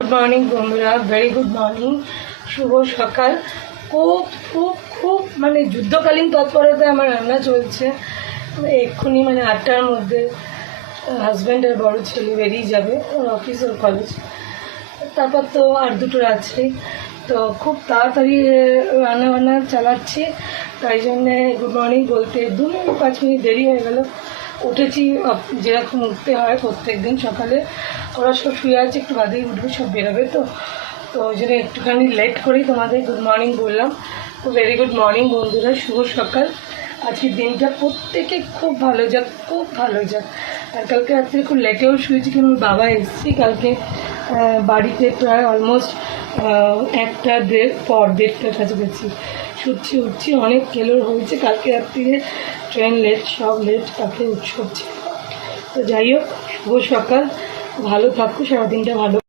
good morning बंधुरा very good morning शुभ सकाल खूब खूब खूब माने युद्धकालीन तत्परताय आमार रान्ना चलছে एक्षुनि माने 8टार मध्य हाजबैंड और बड़ो छेले बेरिये जाबे ओर अफिस और कलेज तारपर तो आर दुटोर आछेई तो खूब ताड़ाताड़ी रान्ना बान्ना चालाচ্ছি ताई जन्य गुड मर्निंग बोलते 2 मिनट 5 मिनट देरी हो गेल उठेছি যেরকম উঠতে হয় প্রত্যেক দিন সকালে ওরা সব শুয়ে আছে একটু বাদেই উঠবে সব বেরোবে তো তো ওই জন্য একটুখানি লেট করেই তোমাদের গুড মর্নিং বললাম তো ভেরি গুড মর্নিং বন্ধুরা শুভ সকাল আজকের দিনটা প্রত্যেকে খুব ভালো যাক আর কালকে রাত্রে খুব লেটেও শুয়েছি কি আমার বাবা এসেছি কালকে বাড়িতে প্রায় অলমোস্ট 1:30টার কাছাকাছি উঠছি অনেক কেলোর হয়েছে কালকে রাত্রিরে ট্রেন লেট সব লেট কালকে উৎসব ছিল তো যাই হোক শুভ সকাল ভালো থাকো সারাদিনটা ভালো